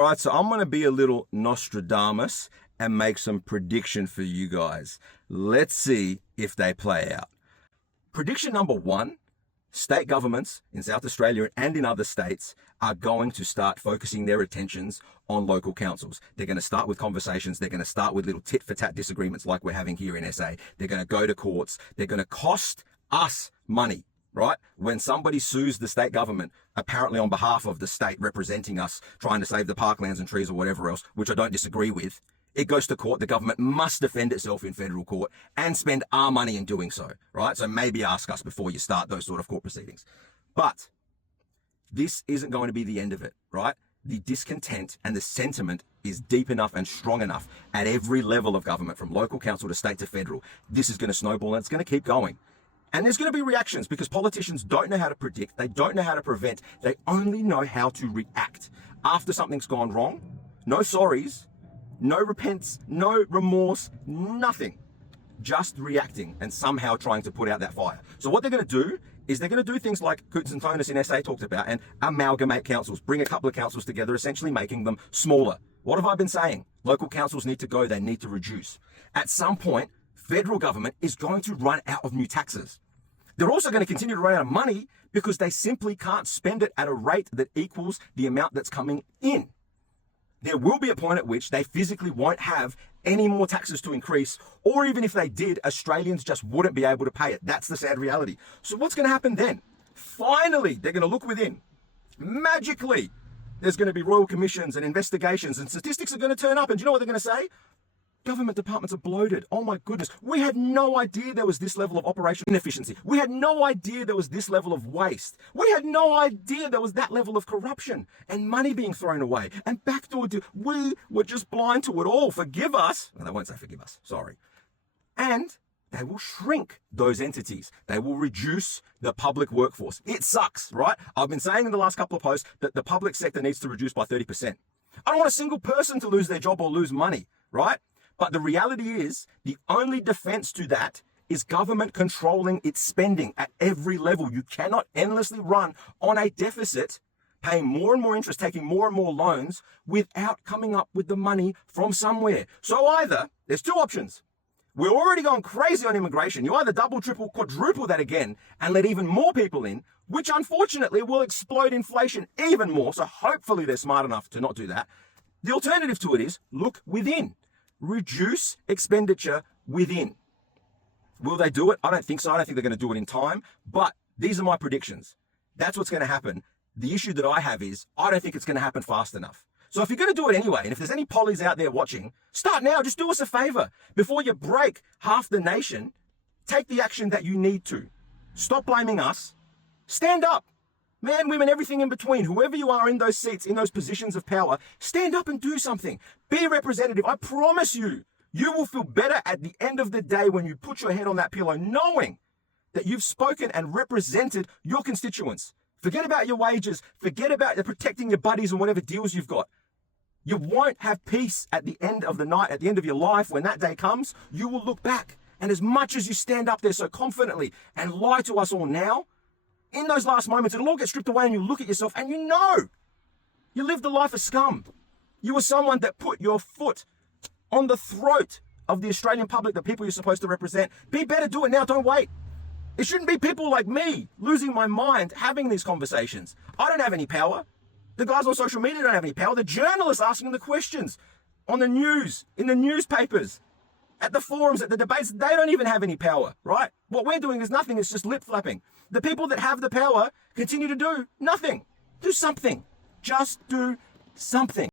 All right, so I'm going to be a little Nostradamus and make some prediction for you guys. Let's see if they play out. Prediction number one, state governments in South Australia and in other states are going to start focusing their attentions on local councils. They're going to start with conversations. They're going to start with little tit-for-tat disagreements like we're having here in SA. They're going to go to courts. They're going to cost us money. Right? When somebody sues the state government, apparently on behalf of the state representing us, trying to save the parklands and trees or whatever else, which I don't disagree with, it goes to court. The government must defend itself in federal court and spend our money in doing so. Right? So maybe ask us before you start those sort of court proceedings. But this isn't going to be the end of it, right? The discontent and the sentiment is deep enough and strong enough at every level of government, from local council to state to federal. This is going to snowball and it's going to keep going. And there's going to be reactions because politicians don't know how to predict. They don't know how to prevent. They only know how to react. After something's gone wrong, no sorries, no repents, no remorse, nothing. Just reacting and somehow trying to put out that fire. So what they're going to do is they're going to do things like Coots and Tonus in SA talked about and amalgamate councils, bring a couple of councils together, essentially making them smaller. What have I been saying? Local councils need to go. They need to reduce. At some point, federal government is going to run out of new taxes. They're also going to continue to run out of money because they simply can't spend it at a rate that equals the amount that's coming in. There will be a point at which they physically won't have any more taxes to increase, or even if they did, Australians just wouldn't be able to pay it. That's the sad reality. So what's going to happen then? Finally, they're going to look within. Magically, there's going to be royal commissions and investigations and statistics are going to turn up. And do you know what they're going to say? Government departments are bloated. Oh my goodness. We had no idea there was this level of operational inefficiency. We had no idea there was this level of waste. We had no idea there was that level of corruption and money being thrown away and backdoor deal. We were just blind to it all. Forgive us. Well, they won't say forgive us. Sorry. And they will shrink those entities. They will reduce the public workforce. It sucks, right? I've been saying in the last couple of posts that the public sector needs to reduce by 30%. I don't want a single person to lose their job or lose money, right? But the reality is, the only defense to that is government controlling its spending at every level. You cannot endlessly run on a deficit, paying more and more interest, taking more and more loans without coming up with the money from somewhere. So either, there's two options. We're already going crazy on immigration. You either double, triple, quadruple that again and let even more people in, which unfortunately will explode inflation even more. So hopefully they're smart enough to not do that. The alternative to it is look within. Reduce expenditure within. Will they do it? I don't think so. I don't think they're going to do it in time. But these are my predictions. That's what's going to happen. The issue that I have is I don't think it's going to happen fast enough. So if you're going to do it anyway, and if there's any pollies out there watching, start now. Just do us a favor. Before you break half the nation, take the action that you need to. Stop blaming us. Stand up. Man, women, everything in between, whoever you are in those seats, in those positions of power, stand up and do something. Be representative. I promise you, you will feel better at the end of the day when you put your head on that pillow, knowing that you've spoken and represented your constituents. Forget about your wages. Forget about protecting your buddies and whatever deals you've got. You won't have peace at the end of the night, at the end of your life. When that day comes, you will look back. And as much as you stand up there so confidently and lie to us all now, in those last moments, it'll all get stripped away and you look at yourself and you know you lived a life of scum. You were someone that put your foot on the throat of the Australian public, the people you're supposed to represent. Be better, do it now, don't wait. It shouldn't be people like me losing my mind having these conversations. I don't have any power. The guys on social media don't have any power. The journalists asking the questions on the news, in the newspapers, at the forums, at the debates, they don't even have any power, right? What we're doing is nothing. It's just lip flapping. The people that have the power continue to do nothing. Do something. Just do something.